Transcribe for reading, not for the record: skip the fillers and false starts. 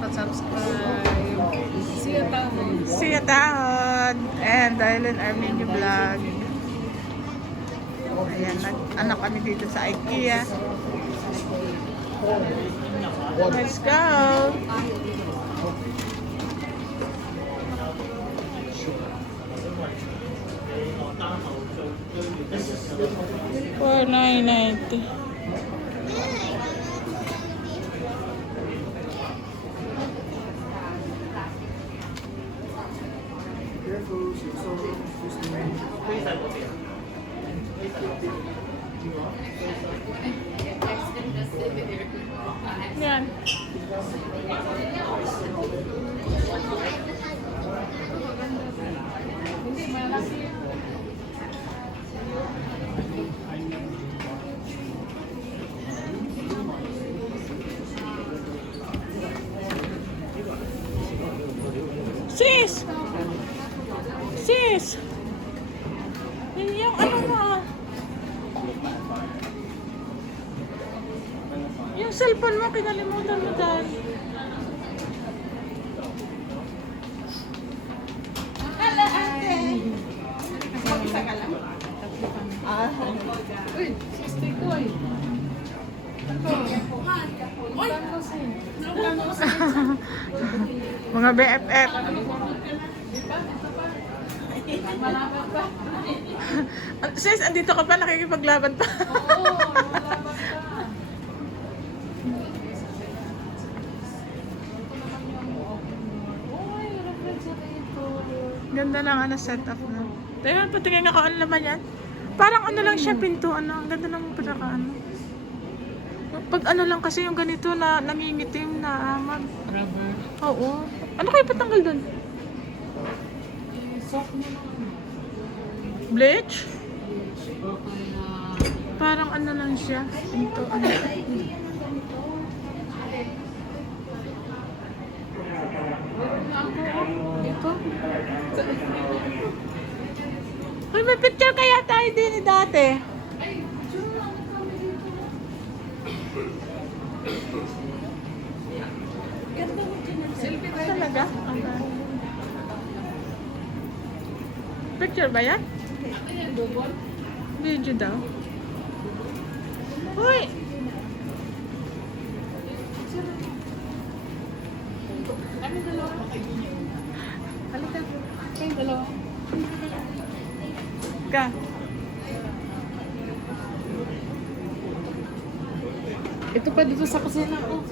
pa-subscribe. See you tahon. See you tahon. And Dylan Arminio Vlog. Ayan, nag-anak kami dito sa IKEA. Let's go! $4.90. Yan. Sis! Sis! Yung ano mo? Yung cellphone mo, kinalimutan mo dahil. Hala, ate. Mag-isa ka lang? Uy, sister ko eh. Mga BFF. Malaban pa. Sis, andito ka pa, nakikipaglaban pa. Oo, malaban pa. Uy, refrigerator. Ganda ng ano setup na. Tingnan, patingin ako ano naman yan. Parang ano lang siya, pinto, ano. Ang ganda ng pagkaka, ano. Pag ano lang kasi yung ganito na nangingitim na Rubber. Oo. Ano kayo patanggal dun? Soft mo naman. Bleach? Okay na. Parang ano lang siya. Pinto, ano. Ito? Uy, may picture kaya tayo din ni dati. Selfie tayo. Talaga? Picture ba yan? Ano yan, double? Video daw. Uy! Kami dalawa. Halika. Kami dalawa. Ka. Ito pa dito sa kusina ko.